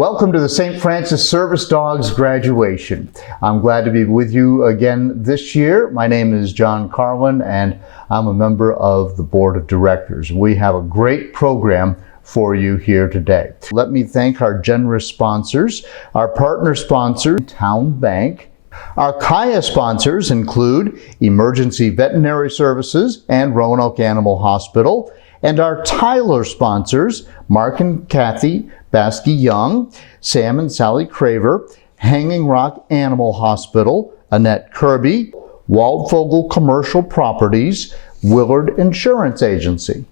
Welcome to the St. Francis Service Dogs graduation. I'm glad to be with you again this year. My name is John Carlin and I'm a member of the Board of Directors. We have a great program for you here today. Let me thank our generous sponsors. Our partner sponsor, Town Bank. Our Kaya sponsors include Emergency Veterinary Services and Roanoke Animal Hospital. And our Tyler sponsors, Mark and Kathy Baskey Young, Sam and Sally Craver, Hanging Rock Animal Hospital, Annette Kirby, Waldfogel Commercial Properties, Willard Insurance Agency.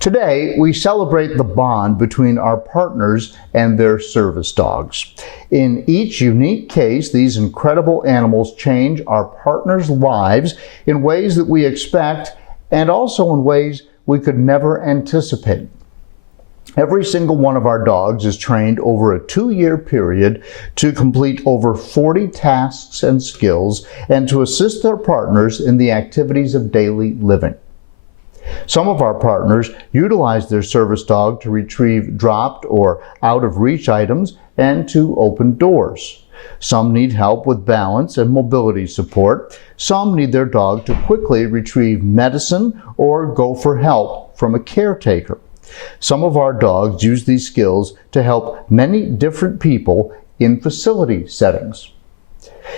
Today, we celebrate the bond between our partners and their service dogs. In each unique case, these incredible animals change our partners' lives in ways that we expect and also in ways we could never anticipate. Every single one of our dogs is trained over a 2-year period to complete over 40 tasks and skills and to assist their partners in the activities of daily living. Some of our partners utilize their service dog to retrieve dropped or out-of-reach items and to open doors. Some need help with balance and mobility support. Some need their dog to quickly retrieve medicine or go for help from a caretaker. Some of our dogs use these skills to help many different people in facility settings.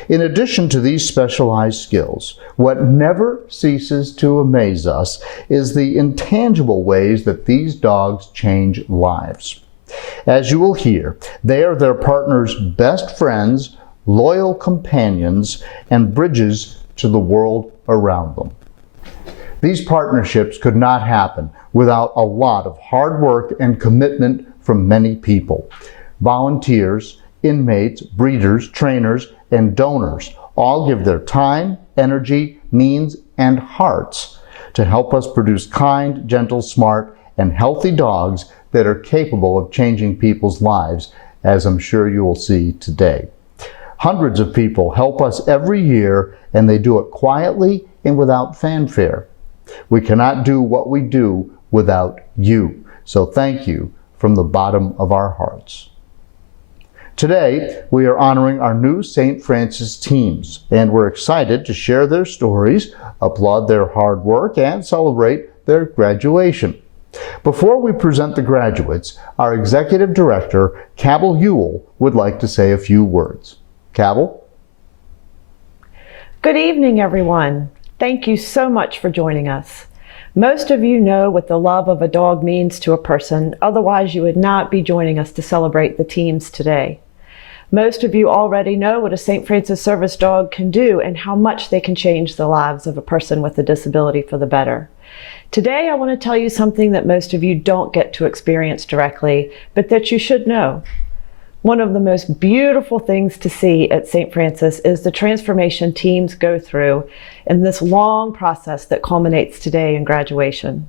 In addition to these specialized skills, what never ceases to amaze us is the intangible ways that these dogs change lives. As you will hear, they are their partners' best friends, loyal companions, and bridges to the world around them. These partnerships could not happen without a lot of hard work and commitment from many people. Volunteers, inmates, breeders, trainers, and donors all give their time, energy, means, and hearts to help us produce kind, gentle, smart, and healthy dogs that are capable of changing people's lives, as I'm sure you will see today. Hundreds of people help us every year, and they do it quietly and without fanfare. We cannot do what we do without you. So thank you from the bottom of our hearts. Today, we are honoring our new St. Francis teams, and we're excited to share their stories, applaud their hard work, and celebrate their graduation. Before we present the graduates, our Executive Director, Cabell Ewell, would like to say a few words. Cabell? Good evening, everyone. Thank you so much for joining us. Most of you know what the love of a dog means to a person, otherwise you would not be joining us to celebrate the teams today. Most of you already know what a St. Francis service dog can do and how much they can change the lives of a person with a disability for the better. Today I want to tell you something that most of you don't get to experience directly, but that you should know. One of the most beautiful things to see at St. Francis is the transformation teams go through in this long process that culminates today in graduation.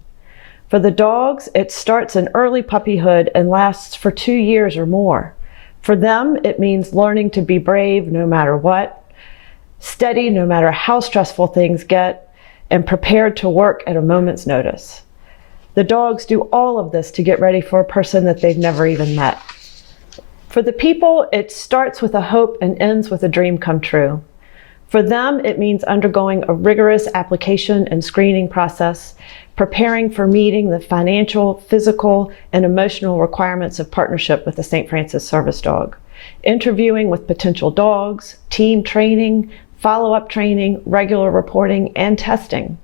For the dogs, it starts in early puppyhood and lasts for 2 years or more. For them, it means learning to be brave no matter what, steady no matter how stressful things get, and prepared to work at a moment's notice. The dogs do all of this to get ready for a person that they've never even met. For the people, it starts with a hope and ends with a dream come true. For them, it means undergoing a rigorous application and screening process, preparing for meeting the financial, physical, and emotional requirements of partnership with the St. Francis service dog, interviewing with potential dogs, team training, follow-up training, regular reporting, and testing.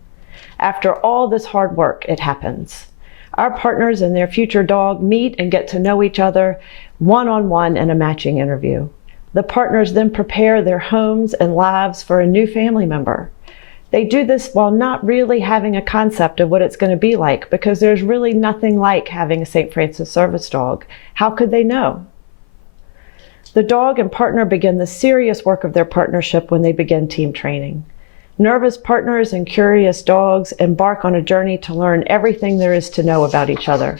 After all this hard work, it happens. Our partners and their future dog meet and get to know each other one-on-one in a matching interview. The partners then prepare their homes and lives for a new family member. They do this while not really having a concept of what it's going to be like, because there's really nothing like having a St. Francis service dog. How could they know? The dog and partner begin the serious work of their partnership when they begin team training. Nervous partners and curious dogs embark on a journey to learn everything there is to know about each other.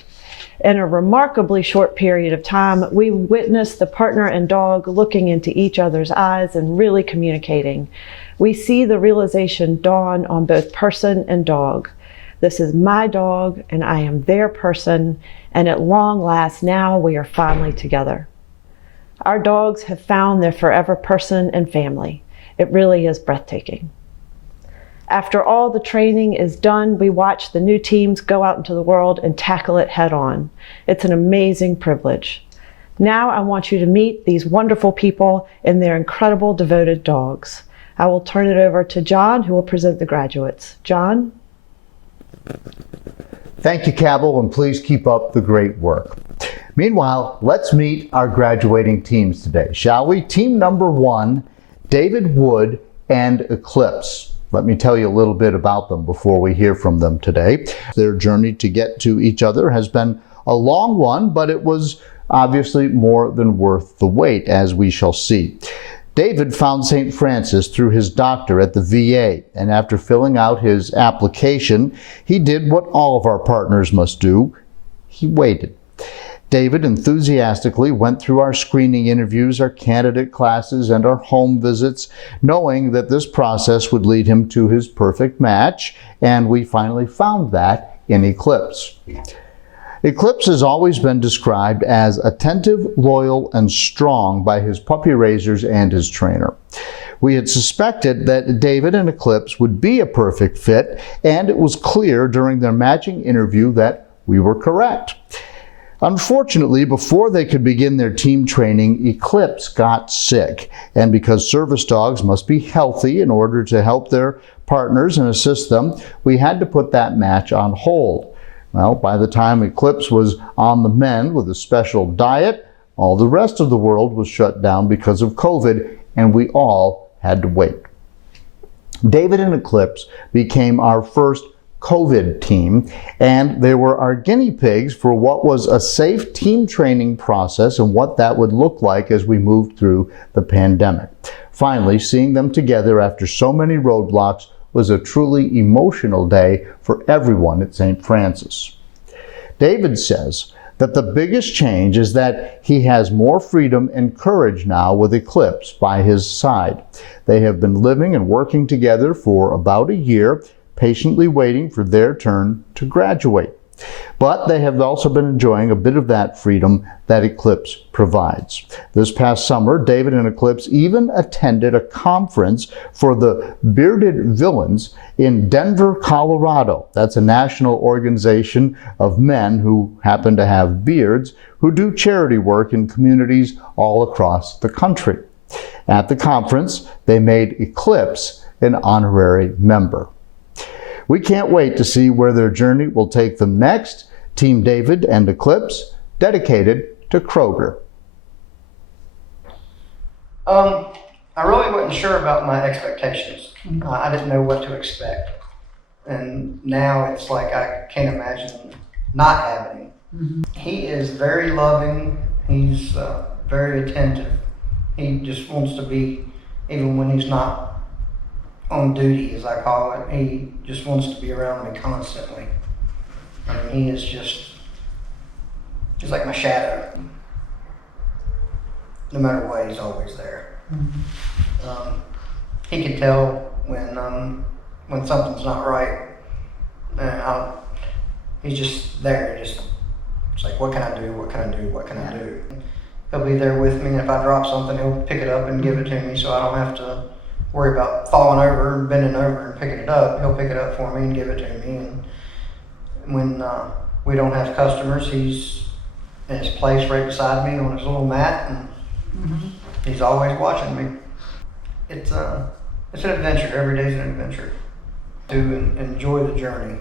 In a remarkably short period of time, we witness the partner and dog looking into each other's eyes and really communicating. We see the realization dawn on both person and dog. This is my dog and I am their person, and at long last now we are finally together. Our dogs have found their forever person and family. It really is breathtaking. After all the training is done, we watch the new teams go out into the world and tackle it head on. It's an amazing privilege. Now I want you to meet these wonderful people and their incredible devoted dogs. I will turn it over to John, who will present the graduates. John? Thank you, Cabell, and please keep up the great work. Meanwhile, let's meet our graduating teams today, shall we? Team number 1, David Wood and Eclipse. Let me tell you a little bit about them before we hear from them today. Their journey to get to each other has been a long one, but it was obviously more than worth the wait, as we shall see. David found St. Francis through his doctor at the VA, and after filling out his application, he did what all of our partners must do. He waited. David enthusiastically went through our screening interviews, our candidate classes, and our home visits, knowing that this process would lead him to his perfect match, and we finally found that in Eclipse. Eclipse has always been described as attentive, loyal, and strong by his puppy raisers and his trainer. We had suspected that David and Eclipse would be a perfect fit, and it was clear during their matching interview that we were correct. Unfortunately, before they could begin their team training, Eclipse got sick, and because service dogs must be healthy in order to help their partners and assist them, we had to put that match on hold. Well, by the time Eclipse was on the mend with a special diet, all the rest of the world was shut down because of COVID, and we all had to wait. David and Eclipse became our first COVID team, and they were our guinea pigs for what was a safe team training process and what that would look like as we moved through the pandemic. Finally, seeing them together after so many roadblocks was a truly emotional day for everyone at St. Francis. David says that the biggest change is that he has more freedom and courage now with Eclipse by his side. They have been living and working together for about a year, patiently waiting for their turn to graduate. But they have also been enjoying a bit of that freedom that Eclipse provides. This past summer, David and Eclipse even attended a conference for the Bearded Villains in Denver, Colorado. That's a national organization of men who happen to have beards who do charity work in communities all across the country. At the conference, they made Eclipse an honorary member. We can't wait to see where their journey will take them next. Team David and Eclipse, dedicated to Kroger. I really wasn't sure about my expectations. I didn't know what to expect. And now it's like I can't imagine not having him. He is very loving. He's very attentive. He just wants to be, even when he's not on duty, as I call it, he just wants to be around me constantly. I mean, he is just, he's like my shadow. No matter what, he's always there. He can tell when something's not right. And he's just there, it's like, what can I do, what can I do, what can I do? He'll be there with me, and if I drop something, he'll pick it up and give it to me, so I don't have to worry about falling over and bending over and picking it up. He'll pick it up for me and give it to me. And when we don't have customers, he's in his place right beside me on his little mat, and he's always watching me. It's an adventure. Every day's an adventure. To enjoy the journey,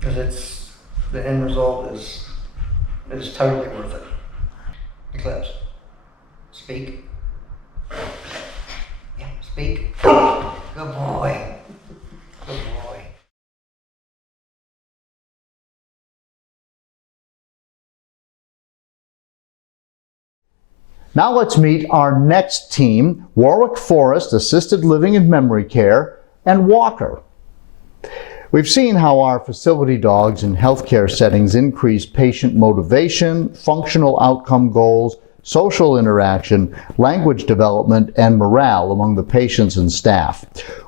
because the end result is totally worth it. Eclipse, speak. Speak. Good boy. Good boy. Now let's meet our next team, Warwick Forest Assisted Living and Memory Care, and Walker. We've seen how our facility dogs in healthcare settings increase patient motivation, functional outcome goals, social interaction, language development, and morale among the patients and staff.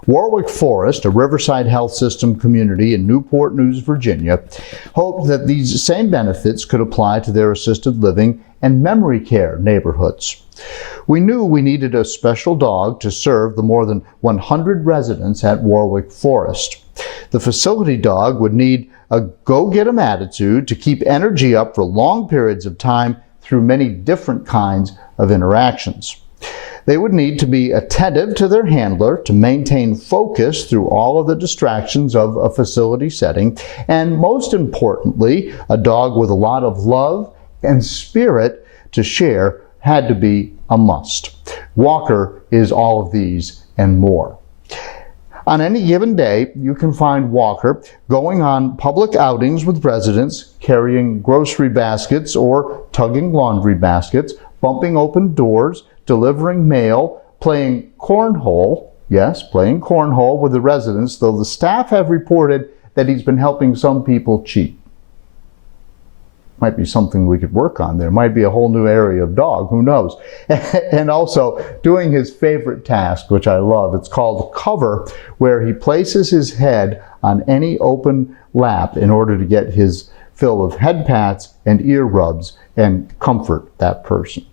Warwick Forest, a Riverside Health System community in Newport News, Virginia, hoped that these same benefits could apply to their assisted living and memory care neighborhoods. We knew we needed a special dog to serve the more than 100 residents at Warwick Forest. The facility dog would need a go-get-'em attitude to keep energy up for long periods of time through many different kinds of interactions. They would need to be attentive to their handler to maintain focus through all of the distractions of a facility setting, and most importantly, a dog with a lot of love and spirit to share had to be a must. Walker is all of these and more. On any given day, you can find Walker going on public outings with residents, carrying grocery baskets or tugging laundry baskets, bumping open doors, delivering mail, playing cornhole, yes, playing cornhole with the residents, though the staff have reported that he's been helping some people cheat. Might be something we could work on there. Might be a whole new area of dog, who knows? And also doing his favorite task, which I love. It's called cover, where he places his head on any open lap in order to get his fill of head pats and ear rubs and comfort that person.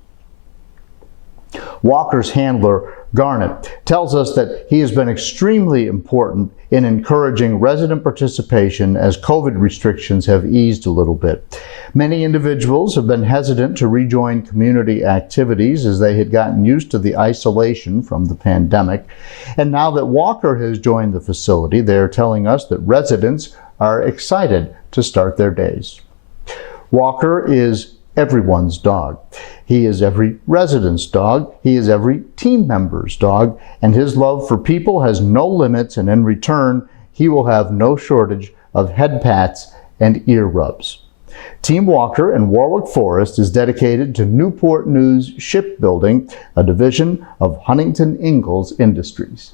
Walker's handler, Garnet, tells us that he has been extremely important in encouraging resident participation as COVID restrictions have eased a little bit. Many individuals have been hesitant to rejoin community activities as they had gotten used to the isolation from the pandemic. And now that Walker has joined the facility, they're telling us that residents are excited to start their days. Walker is everyone's dog. He is every resident's dog. He is every team member's dog. And his love for people has no limits. And in return, he will have no shortage of head pats and ear rubs. Team Walker in Warwick Forest is dedicated to Newport News Shipbuilding, a division of Huntington Ingalls Industries.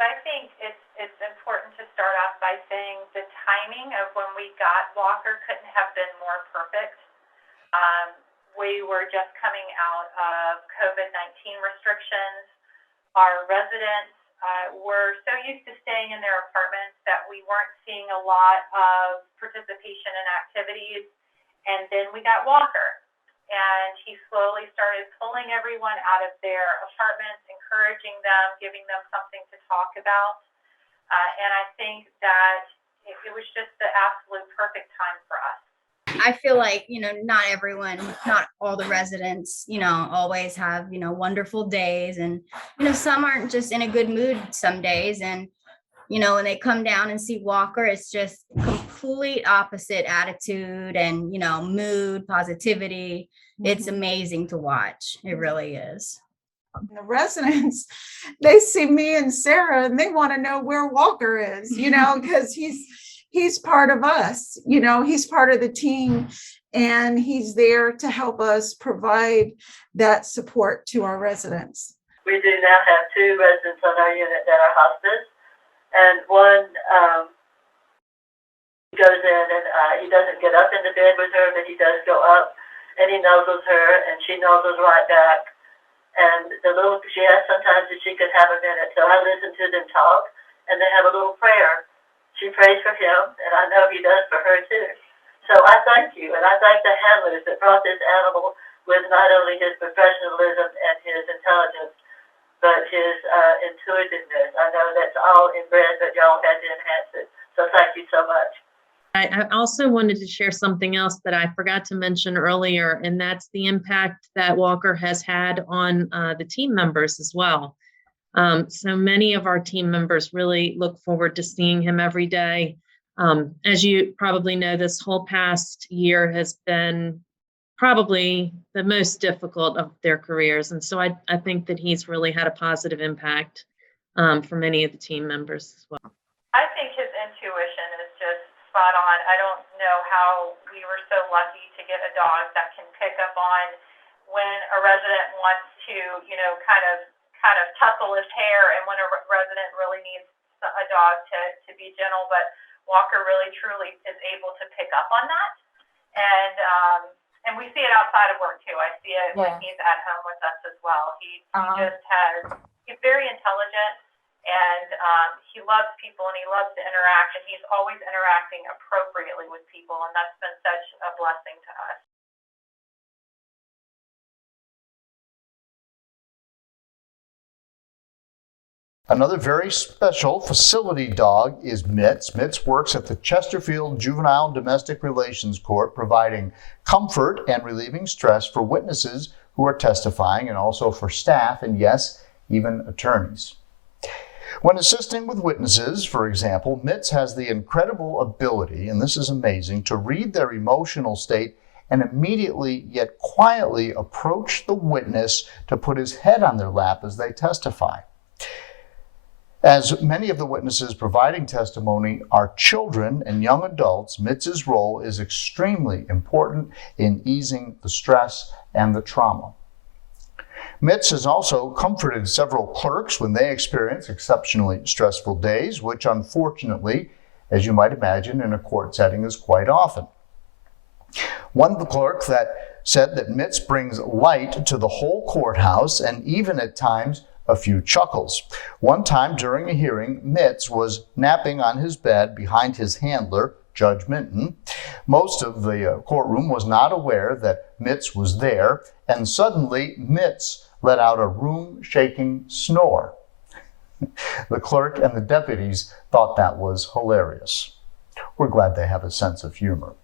I think it's important to start off by saying the timing of when we got Walker couldn't have been more perfect. We were just coming out of COVID-19 restrictions. Our residents were so used to staying in their apartments that we weren't seeing a lot of participation in activities. And then we got Walker, and he slowly started pulling everyone out of their apartments, encouraging them, giving them something to talk about. And I think that it was just the absolute perfect time for us. I feel like, not everyone, not all the residents, always have, wonderful days. And, some aren't just in a good mood some days. And, when they come down and see Walker, it's just complete opposite attitude and, mood, positivity. It's amazing to watch. It really is. The residents, they see me and Sarah and they want to know where Walker is, because he's part of us, he's part of the team, and he's there to help us provide that support to our residents. We do now have 2 residents on our unit that are hospice, and one goes in and he doesn't get up in the bed with her, but he does go up and he nuzzles her and she nuzzles right back. And she asked sometimes if she could have a minute, so I listen to them talk, and they have a little prayer. She prays for him, and I know he does for her too. So I thank you, and I thank the handlers that brought this animal with not only his professionalism and his intelligence, but his intuitiveness. I know that's all inbred, but y'all had to enhance it. So thank you so much. I also wanted to share something else that I forgot to mention earlier, and that's the impact that Walker has had on the team members as well. So many of our team members really look forward to seeing him every day. As you probably know, this whole past year has been probably the most difficult of their careers. And so I think that he's really had a positive impact for many of the team members as well. I think his intuition is just spot on. I don't know how we were so lucky to get a dog that can pick up on when a resident wants to, kind of tussle his hair, and when a resident really needs a dog to be gentle. But Walker really truly is able to pick up on that, and and we see it outside of work too. I see it when Yeah. he's at home with us as well. He Uh-huh. just he's very intelligent, and he loves people and he loves to interact, and he's always interacting appropriately with people, and that's been such a blessing to us. Another very special facility dog is Mitz. Mitz works at the Chesterfield Juvenile and Domestic Relations Court, providing comfort and relieving stress for witnesses who are testifying and also for staff and, yes, even attorneys. When assisting with witnesses, for example, Mitz has the incredible ability, and this is amazing, to read their emotional state and immediately yet quietly approach the witness to put his head on their lap as they testify. As many of the witnesses providing testimony are children and young adults, Mitz's role is extremely important in easing the stress and the trauma. Mitz has also comforted several clerks when they experience exceptionally stressful days, which unfortunately, as you might imagine, in a court setting is quite often. One of the clerks that said that Mitz brings light to the whole courthouse and even at times a few chuckles. One time during a hearing, Mitz was napping on his bed behind his handler, Judge Minton. Most of the courtroom was not aware that Mitz was there, and suddenly Mitz let out a room-shaking snore. The clerk and the deputies thought that was hilarious. We're glad they have a sense of humor.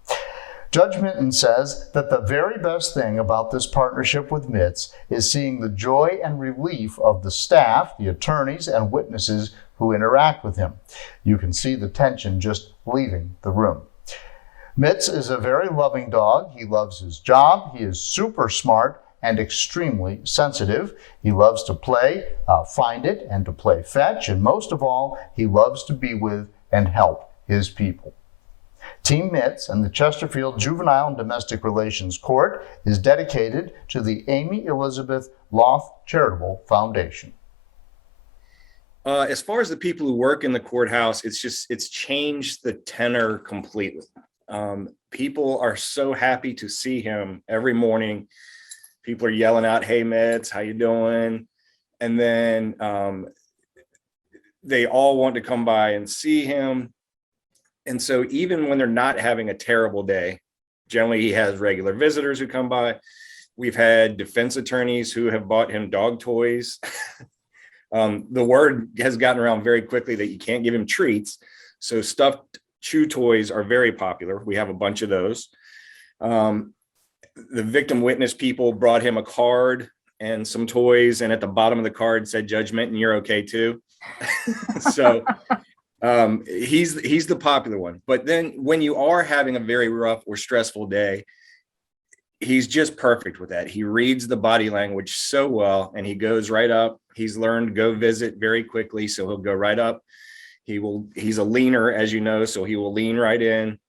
Judge Minton says that the very best thing about this partnership with Mitz is seeing the joy and relief of the staff, the attorneys, and witnesses who interact with him. You can see the tension just leaving the room. Mitz is a very loving dog. He loves his job. He is super smart and extremely sensitive. He loves to play, find it, and to play fetch. And most of all, he loves to be with and help his people. Team Mitz and the Chesterfield Juvenile and Domestic Relations Court is dedicated to the Amy Elizabeth Loth Charitable Foundation. As far as the people who work in the courthouse, it's changed the tenor completely. People are so happy to see him every morning. People are yelling out, "Hey, Mitz, how you doing?" And then they all want to come by and see him. And so even when they're not having a terrible day, generally he has regular visitors who come by. We've had defense attorneys who have bought him dog toys. The word has gotten around very quickly that you can't give him treats. So stuffed chew toys are very popular. We have a bunch of those. The victim witness people brought him a card and some toys, and at the bottom of the card said, "Judge Minton, you're okay too." So he's the popular one. But then when you are having a very rough or stressful day, he's just perfect with that. He reads the body language so well, and he goes right up. He's learned to go visit very quickly, so he'll go right up. He's a leaner, as you know, so he will lean right in,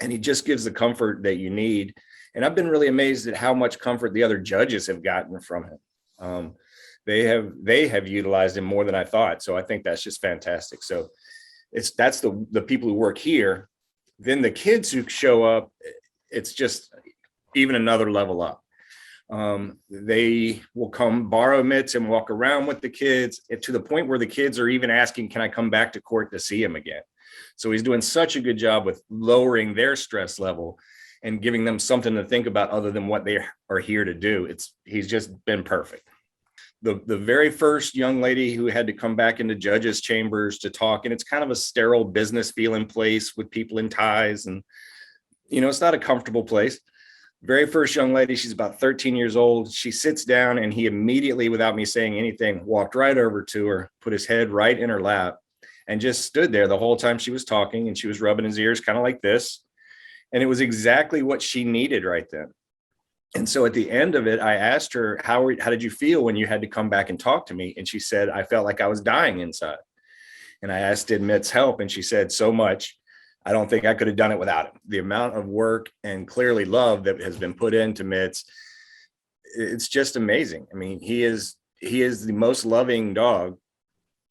and he just gives the comfort that you need. And I've been really amazed at how much comfort the other judges have gotten from him. They have utilized him more than I thought. So I think that's just fantastic. So that's the people who work here. Then the kids who show up, it's just even another level up. They will come borrow mitts and walk around with the kids, to the point where the kids are even asking, "Can I come back to court to see him again?" So he's doing such a good job with lowering their stress level and giving them something to think about other than what they are here to do. He's just been perfect. The very first young lady who had to come back into judges' chambers to talk, and it's kind of a sterile business feeling place with people in ties, and it's not a comfortable place. Very first young lady, she's about 13 years old. She sits down, and he immediately, without me saying anything, walked right over to her, put his head right in her lap, and just stood there the whole time she was talking, and she was rubbing his ears kind of like this. And it was exactly what she needed right then. And so at the end of it, I asked her, how did you feel when you had to come back and talk to me? And she said, "I felt like I was dying inside." And I asked, "Did Mitz help?" And she said, "So much. I don't think I could have done it without him." The amount of work and clearly love that has been put into Mitz, it's just amazing. I mean, he is the most loving dog.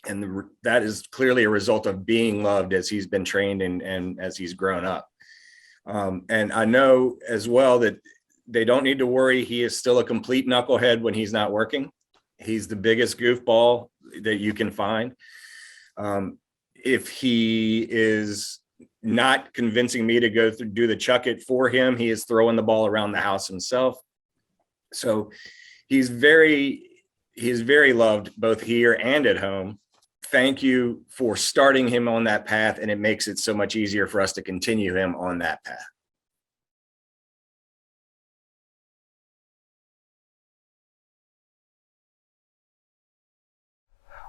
And that is clearly a result of being loved as he's been trained and as he's grown up. And I know as well that they don't need to worry. He is still a complete knucklehead when he's not working. He's the biggest goofball that you can find. If he is not convincing me to go through, do the chuck it for him, he is throwing the ball around the house himself. So he's very loved both here and at home. Thank you for starting him on that path, and it makes it so much easier for us to continue him on that path.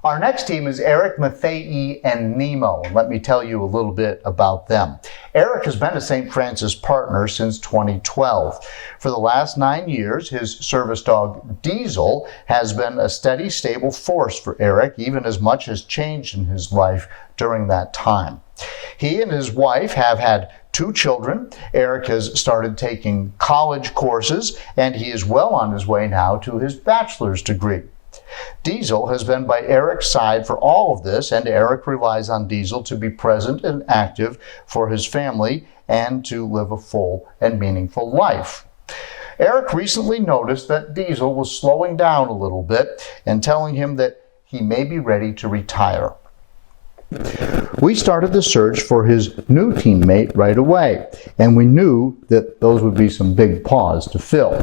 Our next team is Eric, Mathei, and Nemo. Let me tell you a little bit about them. Eric has been a St. Francis partner since 2012. For the last 9 years, his service dog Diesel has been a steady, stable force for Eric. Even as much has changed in his life during that time. He and his wife have had 2 children. Eric has started taking college courses, and he is well on his way now to his bachelor's degree. Diesel has been by Eric's side for all of this, and Eric relies on Diesel to be present and active for his family and to live a full and meaningful life. Eric recently noticed that Diesel was slowing down a little bit and telling him that he may be ready to retire. We started the search for his new teammate right away, and we knew that those would be some big paws to fill.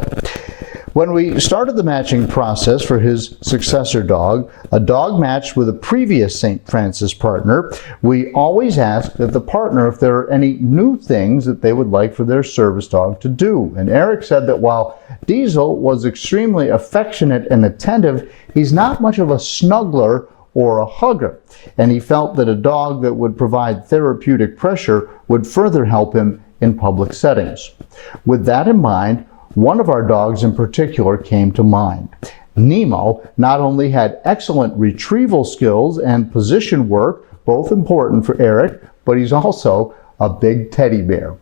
When we started the matching process for his successor dog, a dog matched with a previous St. Francis partner, we always asked the partner if there are any new things that they would like for their service dog to do. And Eric said that while Diesel was extremely affectionate and attentive, he's not much of a snuggler or a hugger, and he felt that a dog that would provide therapeutic pressure would further help him in public settings. With that in mind, one of our dogs in particular came to mind. Nemo not only had excellent retrieval skills and position work, both important for Eric, but he's also a big teddy bear.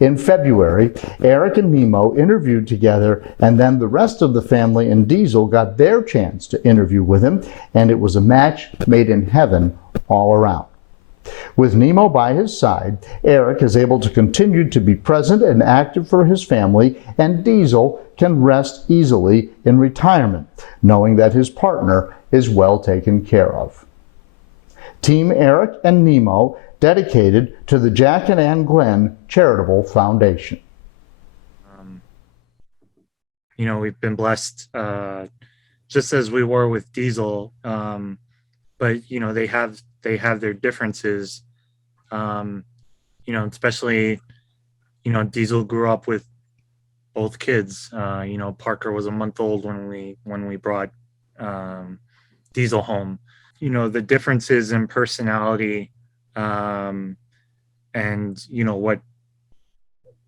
In February, Eric and Nemo interviewed together, and then the rest of the family and Diesel got their chance to interview with him, and it was a match made in heaven all around. With Nemo by his side, Eric is able to continue to be present and active for his family, and Diesel can rest easily in retirement, knowing that his partner is well taken care of. Team Eric and Nemo, dedicated to the Jack and Ann Glenn Charitable Foundation. We've been blessed, just as we were with Diesel, but they have their differences, especially, Diesel grew up with both kids. Parker was a month old when we brought Diesel home. The differences in personality, and what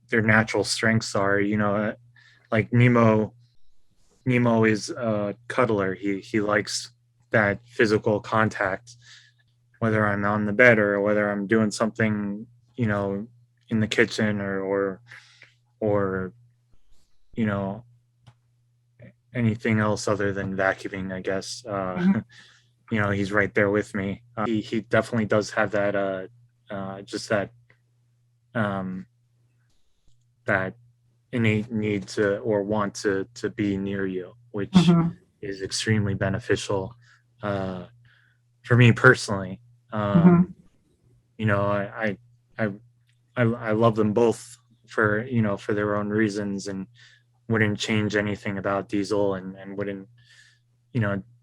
their natural strengths are. Like Nemo is a cuddler. He likes that physical contact, whether I'm on the bed or whether I'm doing something, in the kitchen or anything else other than vacuuming, I guess. He's right there with me. He definitely does have that, just that, that innate need to or want to be near you, which is extremely beneficial for me personally. I love them both for their own reasons, and wouldn't change anything about Diesel and wouldn't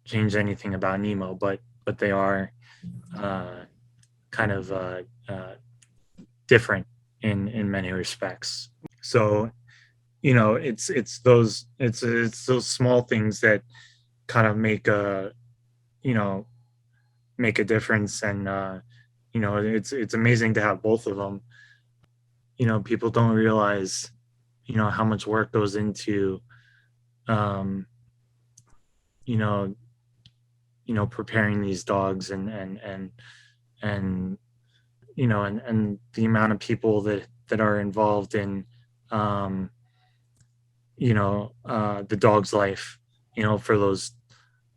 change anything about Nemo, but they are kind of different in many respects. So it's those small things that kind of make a difference, and it's amazing to have both of them. People don't realize how much work goes into preparing these dogs, and the amount of people that are involved in the dog's life, for those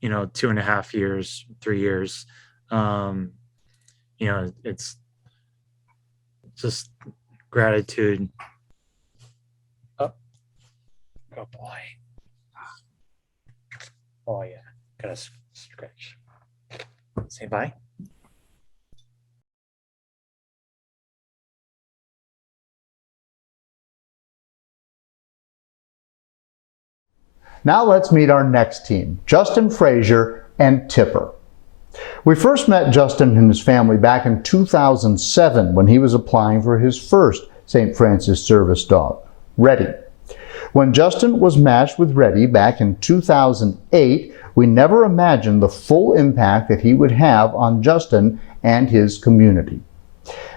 2.5 years, 3 years. It's just gratitude. Good boy. Oh yeah, gotta stretch. Say bye. Now let's meet our next team, Justin Frazier and Tipper. We first met Justin and his family back in 2007 when he was applying for his first St. Francis service dog, Reddy. When Justin was matched with Reddy back in 2008, we never imagined the full impact that he would have on Justin and his community.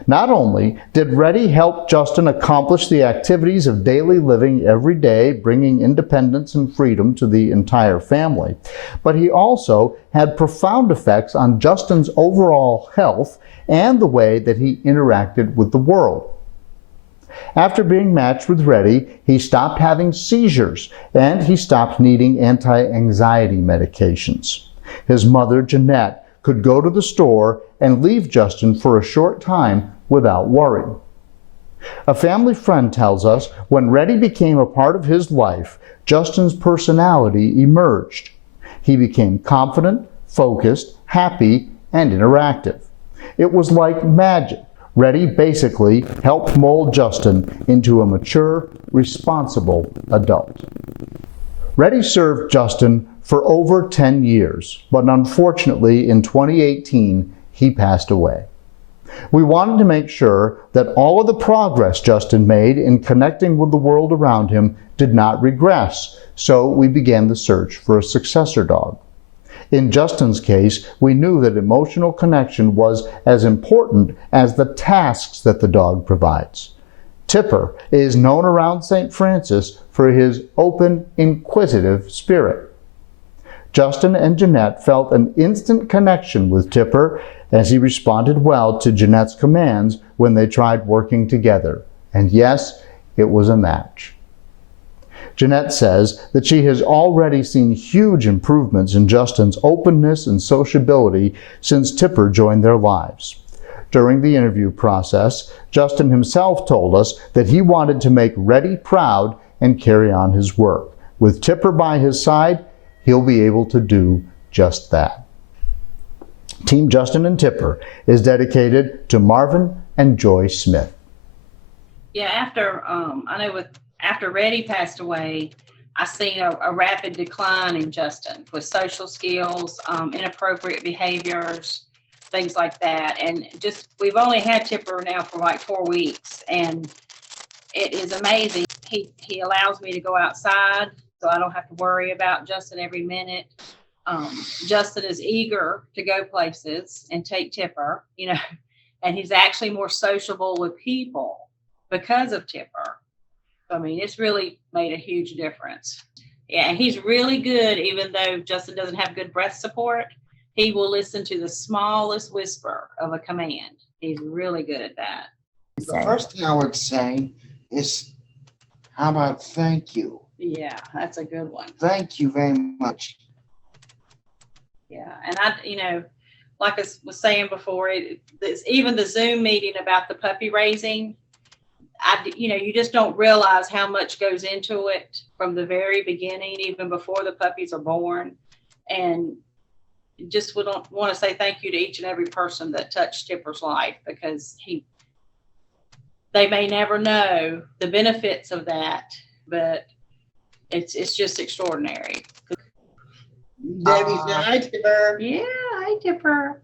Not only did Reddy help Justin accomplish the activities of daily living every day, bringing independence and freedom to the entire family, but he also had profound effects on Justin's overall health and the way that he interacted with the world. After being matched with Reddy, he stopped having seizures and he stopped needing anti-anxiety medications. His mother, Jeanette, could go to the store and leave Justin for a short time without worry. A family friend tells us when Reddy became a part of his life, Justin's personality emerged. He became confident, focused, happy, and interactive. It was like magic. Reddy basically helped mold Justin into a mature, responsible adult. Reddy served Justin for over 10 years, but unfortunately in 2018, he passed away. We wanted to make sure that all of the progress Justin made in connecting with the world around him did not regress, so we began the search for a successor dog. In Justin's case, we knew that emotional connection was as important as the tasks that the dog provides. Tipper is known around St. Francis for his open, inquisitive spirit. Justin and Jeanette felt an instant connection with Tipper as he responded well to Jeanette's commands when they tried working together. And yes, it was a match. Jeanette says that she has already seen huge improvements in Justin's openness and sociability since Tipper joined their lives. During the interview process, Justin himself told us that he wanted to make Reddy proud and carry on his work. With Tipper by his side, he'll be able to do just that. Team Justin and Tipper is dedicated to Marvin and Joy Smith. Yeah, after Reddy passed away, I seen a rapid decline in Justin with social skills, inappropriate behaviors, things like that. And just, we've only had Tipper now for like 4 weeks, and it is amazing. He allows me to go outside, so I don't have to worry about Justin every minute. Justin is eager to go places and take Tipper, and he's actually more sociable with people because of Tipper. I mean, it's really made a huge difference. Yeah, and he's really good, even though Justin doesn't have good breath support. He will listen to the smallest whisper of a command. He's really good at that. The first thing I would say is, how about thank you? Yeah, that's a good one. Thank you very much. Yeah, and like I was saying before, even the Zoom meeting about the puppy raising, you just don't realize how much goes into it from the very beginning, even before the puppies are born. And just would want to say thank you to each and every person that touched Tipper's life, because they may never know the benefits of that, but it's just extraordinary. Debbie said, hi, Tipper. Yeah, hi, Tipper.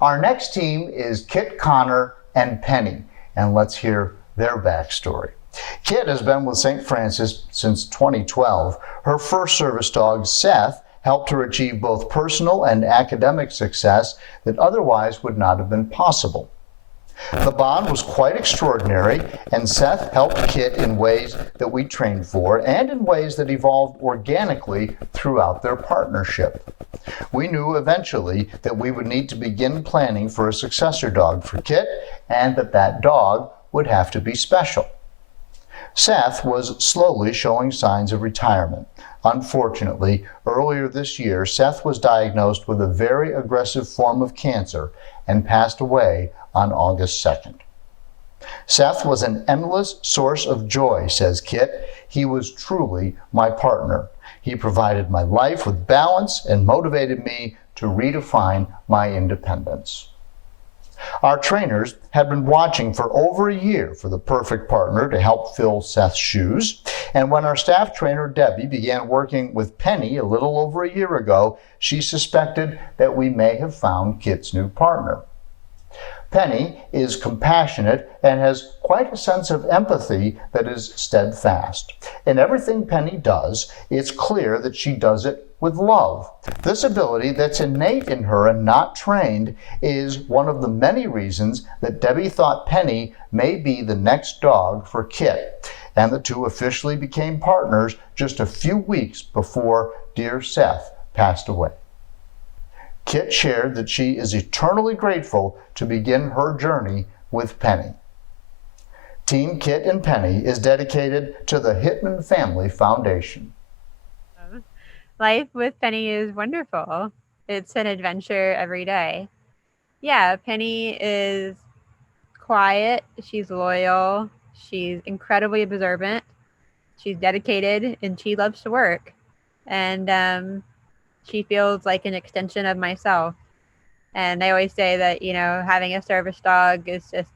Our next team is Kit, Connor, and Penny, and let's hear their backstory. Kit has been with St. Francis since 2012. Her first service dog, Seth, helped her achieve both personal and academic success that otherwise would not have been possible. The bond was quite extraordinary, and Seth helped Kit in ways that we trained for and in ways that evolved organically throughout their partnership. We knew eventually that we would need to begin planning for a successor dog for Kit, and that dog would have to be special. Seth was slowly showing signs of retirement. Unfortunately, earlier this year, Seth was diagnosed with a very aggressive form of cancer and passed away on August 2nd. Seth was an endless source of joy, says Kit. He was truly my partner. He provided my life with balance and motivated me to redefine my independence. Our trainers had been watching for over a year for the perfect partner to help fill Seth's shoes. And when our staff trainer, Debbie, began working with Penny a little over a year ago, she suspected that we may have found Kit's new partner. Penny is compassionate and has quite a sense of empathy that is steadfast. In everything Penny does, it's clear that she does it with love. This ability that's innate in her and not trained is one of the many reasons that Debbie thought Penny may be the next dog for Kit, and the two officially became partners just a few weeks before dear Seth passed away. Kit shared that she is eternally grateful to begin her journey with Penny. Team Kit and Penny is dedicated to the Hittman Family Foundation. Life with Penny is wonderful. It's an adventure every day. Yeah, Penny is quiet, she's loyal, she's incredibly observant, she's dedicated, and she loves to work. And she feels like an extension of myself. And I always say that, having a service dog is just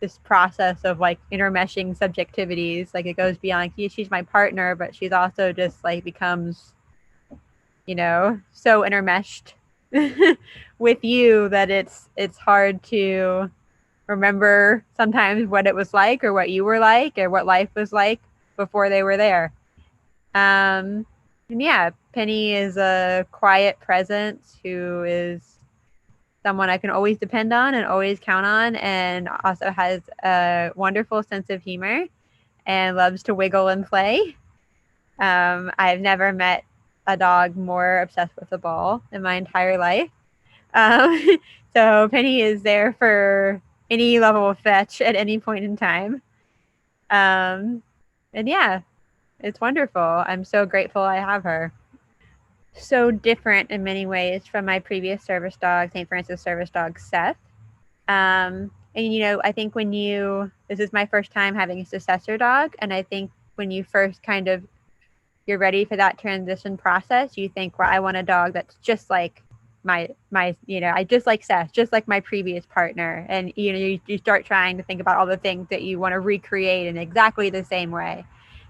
this process of like intermeshing subjectivities. Like it goes beyond, she's my partner, but she's also just like becomes, so intermeshed with you that it's hard to remember sometimes what it was like or what you were like or what life was like before they were there. And yeah, Penny is a quiet presence who is someone I can always depend on and always count on, and also has a wonderful sense of humor and loves to wiggle and play. I've never met a dog more obsessed with a ball in my entire life. So Penny is there for any level of fetch at any point in time. And yeah, it's wonderful. I'm so grateful I have her. So different in many ways from my previous service dog, St. Francis service dog, Seth. And, I think this is my first time having a successor dog. And I think when you first you're ready for that transition process, you think, well, I want a dog that's just like I just like Seth, just like my previous partner. And, you start trying to think about all the things that you want to recreate in exactly the same way.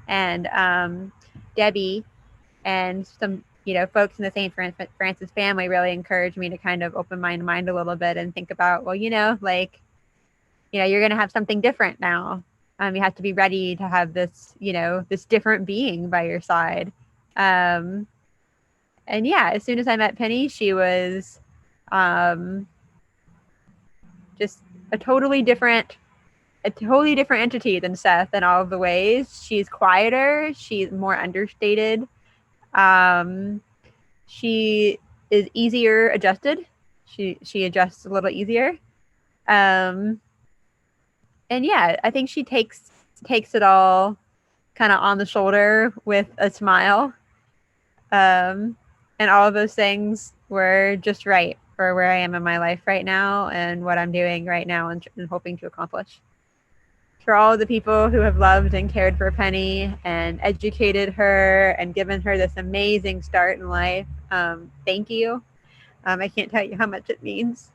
And Debbie and some, folks in the St. Francis family really encouraged me to kind of open my mind a little bit and think about, well, you're going to have something different now. You have to be ready to have this, this different being by your side. And yeah, as soon as I met Penny, she was just a totally different entity than Seth in all of the ways. She's quieter. She's more understated. She is easier adjusted. She adjusts a little easier. And yeah, I think she takes it all kind of on the shoulder with a smile. And all of those things were just right for where I am in my life right now and what I'm doing right now and hoping to accomplish. For all of the people who have loved and cared for Penny and educated her and given her this amazing start in life, thank you. I can't tell you how much it means.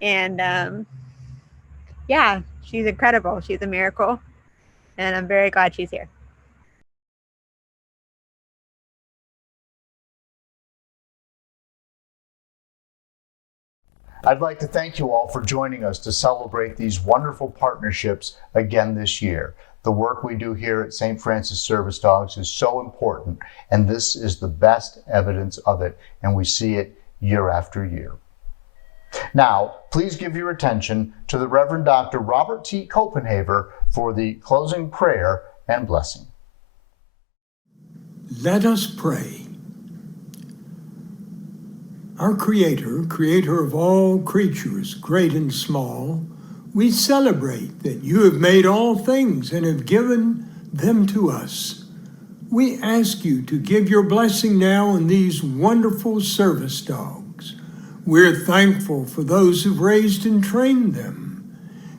And yeah, she's incredible. She's a miracle. And I'm very glad she's here. I'd like to thank you all for joining us to celebrate these wonderful partnerships again this year. The work we do here at St. Francis Service Dogs is so important, and this is the best evidence of it, and we see it year after year. Now, please give your attention to the Reverend Dr. Robert T. Copenhaver for the closing prayer and blessing. Let us pray. Our creator of all creatures, great and small, we celebrate that you have made all things and have given them to us. We ask you to give your blessing now on these wonderful service dogs. We're thankful for those who've raised and trained them.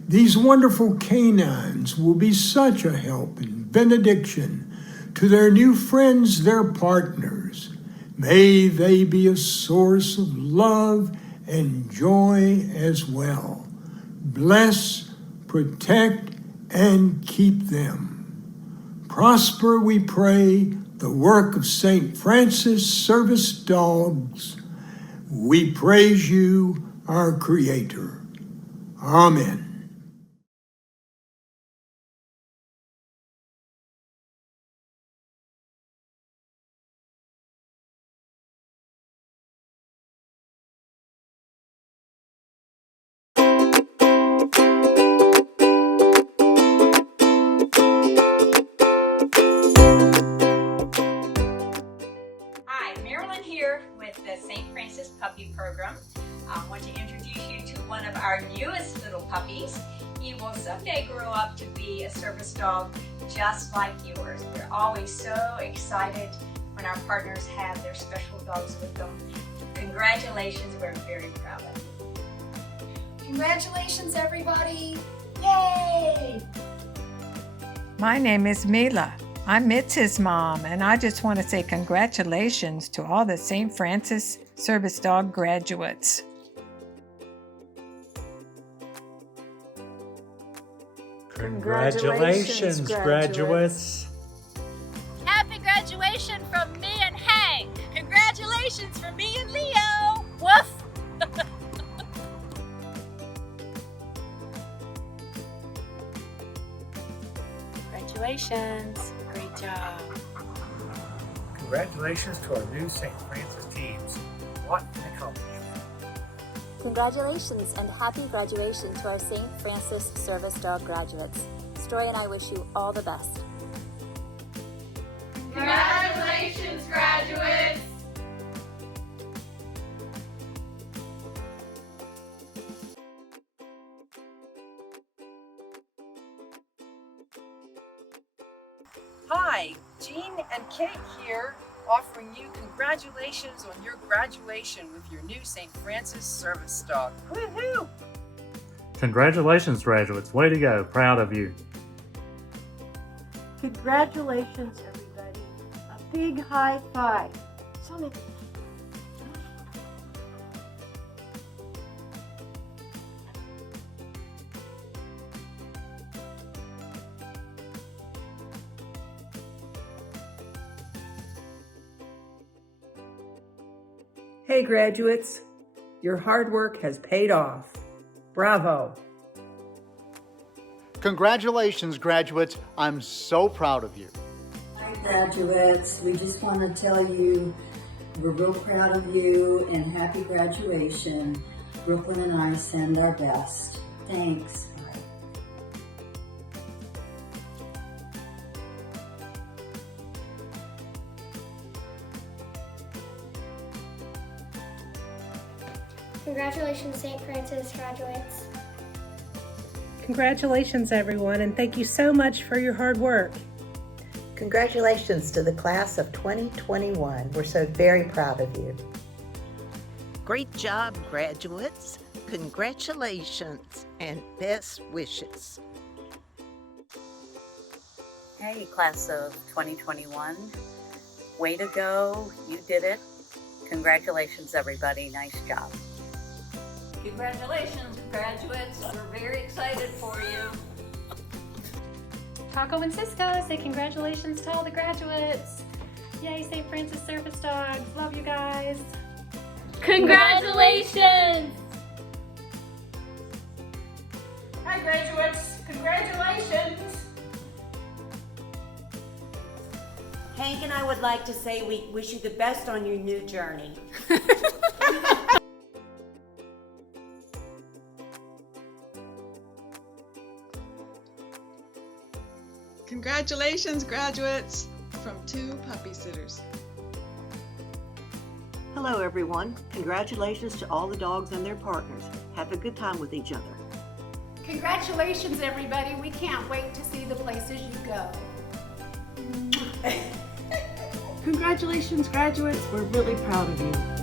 These wonderful canines will be such a help and benediction to their new friends, their partners. May they be a source of love and joy as well. Bless, protect, and keep them. Prosper, we pray, the work of St. Francis Service Dogs. We praise you, our Creator. Amen. Hi, Marilyn here with the St. Francis Puppy Program. I want to introduce you to one of our newest little puppies. He will someday grow up to be a service dog just like yours. We're always so excited when our partners have their special dogs with them. Congratulations, we're very proud of you. Congratulations, everybody! Yay! My name is Mila. I'm Mitz's mom, and I just want to say congratulations to all the St. Francis Service Dog graduates. Congratulations, graduates. Happy graduation from me and Hank. Congratulations from me and Leo. Woof. Congratulations. Great job. Congratulations to our new St. Francis teams. What an accomplishment. Congratulations and happy graduation to our St. Francis Service Dog graduates. Story and I wish you all the best. Congratulations, graduates! Hi, Jeanne and Kate here, offering you congratulations on your graduation with your new St. Francis Service Dog. Woohoo! Congratulations, graduates. Way to go. Proud of you. Congratulations, everybody. A big high five. Sonic. Hey graduates, your hard work has paid off. Bravo. Congratulations, graduates. I'm so proud of you. Hi, graduates. We just want to tell you we're real proud of you and happy graduation. Brooklyn and I send our best. Thanks. Congratulations, St. Francis graduates. Congratulations, everyone, and thank you so much for your hard work. Congratulations to the class of 2021. We're so very proud of you. Great job, graduates. Congratulations and best wishes. Hey, class of 2021. Way to go. You did it. Congratulations, everybody. Nice job. Congratulations, graduates. We're very excited for you. Taco and Cisco say congratulations to all the graduates. Yay, St. Francis Service Dogs. Love you guys. Congratulations! Hi, graduates. Congratulations. Hank and I would like to say we wish you the best on your new journey. Congratulations, graduates, from 2 puppy sitters. Hello, everyone. Congratulations to all the dogs and their partners. Have a good time with each other. Congratulations, everybody. We can't wait to see the places you go. Congratulations, graduates. We're really proud of you.